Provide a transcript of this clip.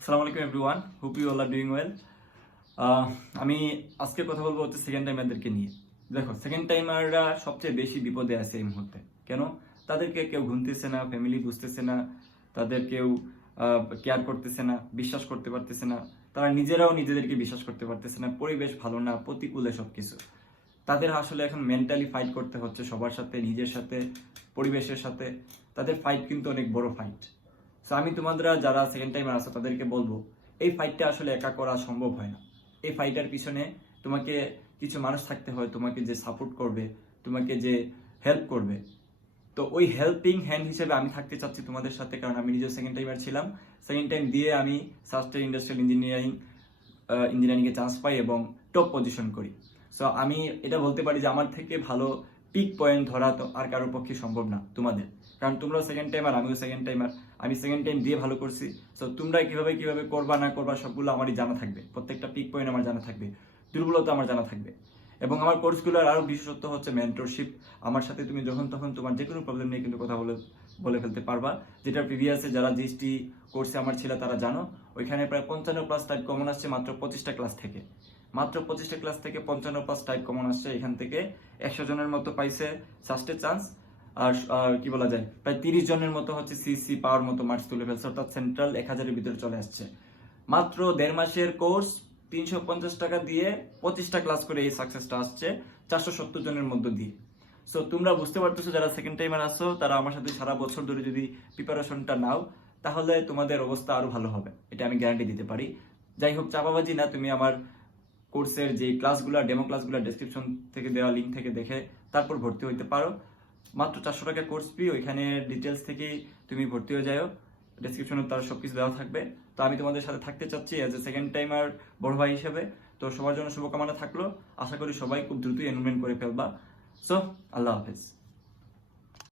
আসসালামু আলাইকুম everyone hope you all are doing well আমি আজকে কথা বলব হচ্ছে সেকেন্ড টাইমারদেরকে নিয়ে। দেখো সেকেন্ড টাইমাররা সবচেয়ে বেশি বিপদে আছে এই মুহূর্তে। কেন? তাদেরকে কেউ ঘুমতেছে না ফ্যামিলি বুঝতেছে না, তাদের কেউ কেয়ার করতেছে না, বিশ্বাস করতে পারতেছে না। তারা নিজেরাও নিজেদেরকে বিশ্বাস করতে পারতেছে না, পরিবেশ ভালো না, প্রতিকূলে সব কিছু তাদের আসলে এখন মেন্টালি ফাইট করতে হচ্ছে সবার সাথে, নিজের সাথে, পরিবেশের সাথে। তাদের ফাইট কিন্তু অনেক বড় ফাইট সো আমি তোমাদের যারা সেকেন্ড টাইমার আছো, তাদেরকে বলব, এই ফাইটটা আসলে একা করা সম্ভব হয় না। এই ফাইটার পিছনে তোমাকে কিছু মানুষ থাকতে হয়, তোমাকে যে সাপোর্ট করবে, তোমাকে যে হেল্প করবে। তো ওই হেল্পিং হ্যান্ড হিসেবে আমি থাকতে চাচ্ছি তোমাদের সাথে, কারণ আমি নিজেও সেকেন্ড টাইমার ছিলাম। সেকেন্ড টাইম দিয়ে আমি সাস্টেন ইন্ডাস্ট্রিয়াল ইঞ্জিনিয়ারিং ইঞ্জিনিয়ারিংয়ে চান্স পাই এবং টপ পজিশন করি। সো আমি এটা বলতে পারি যে আমার থেকে ভালো পিক পয়েন্ট ধরা তো আর কারোর পক্ষে সম্ভব না, তোমাদের। কারণ তোমরাও সেকেন্ড টাইমার আমিও সেকেন্ড টাইমার আমি সেকেন্ড টাইম দিয়ে ভালো করছি। সো তোমরা কীভাবে কীভাবে করবা, না করবা, সবগুলো আমারই জানা থাকবে। প্রত্যেকটা পিক পয়েন্ট আমার জানা থাকবে। দুর্বলতা আমার জানা থাকবে। এবং আমার কোর্সগুলোর আরও বিশেষত্ব হচ্ছে মেন্টরশিপ আমার সাথে তুমি যখন তখন তোমার যে কোনো প্রবলেম নিয়ে কিন্তু কথা বলে। বলে ফেলতে পারবা। যেটা প্রিভিয়াসে যারা জিএসটি কোর্সে আমার ছিল, তারা জানো, ওইখানে প্রায় পঞ্চান্ন প্লাস টাইপ কমন আসছে মাত্র পঁচিশটা ক্লাস থেকে। মাত্র পঁচিশটা ক্লাস থেকে পঞ্চান্ন প্লাস টাইপ কমন আসছে এখান থেকে। একশো জনের মতো পাইছে সাস্টের চান্স আর আর কি বলা যায়, প্রায় তিরিশ জনের মতো হচ্ছে সিসি পাওয়ার মতো মার্কস তুলে ফেলছে, অর্থাৎ সেন্ট্রাল এক হাজারের ভিতরে চলে আসছে। মাত্র দেড় মাসের কোর্স তিনশো পঞ্চাশ টাকা দিয়ে পঁচিশটা ক্লাস করে এই সাকসেসটা আসছে, চারশো সত্তর জনের মধ্য দিয়ে। সো তোমরা বুঝতে পারতেছো যারা সেকেন্ড টাইমার আসছো তারা আমার সাথে সারা বছর ধরে যদি প্রিপারেশনটা নাও, তাহলে তোমাদের অবস্থা আরও ভালো হবে। এটা আমি গ্যারান্টি দিতে পারি। যাই হোক, চাপাবাজি না, তুমি আমার কোর্সের যে ক্লাসগুলো ডেমো ক্লাসগুলো ডেসক্রিপশন থেকে দেওয়া লিঙ্ক থেকে দেখে তারপর ভর্তি হইতে পারো। মাত্র চারশো টাকা কোর্স ফি ওইখানে ডিটেলস থেকেই তুমি ভর্তি হয়ে যাও। ডেসক্রিপশনে তার সব কিছু দেওয়া থাকবে। তো আমি তোমাদের সাথে থাকতে চাচ্ছি অ্যাজ এ সেকেন্ড টাইমার বড় ভাই হিসেবে। তো সবার জন্য শুভকামনা থাকল। আশা করি সবাই খুব দ্রুতই এনরোলমেন্ট করে ফেলবা। সো আল্লাহ হাফেজ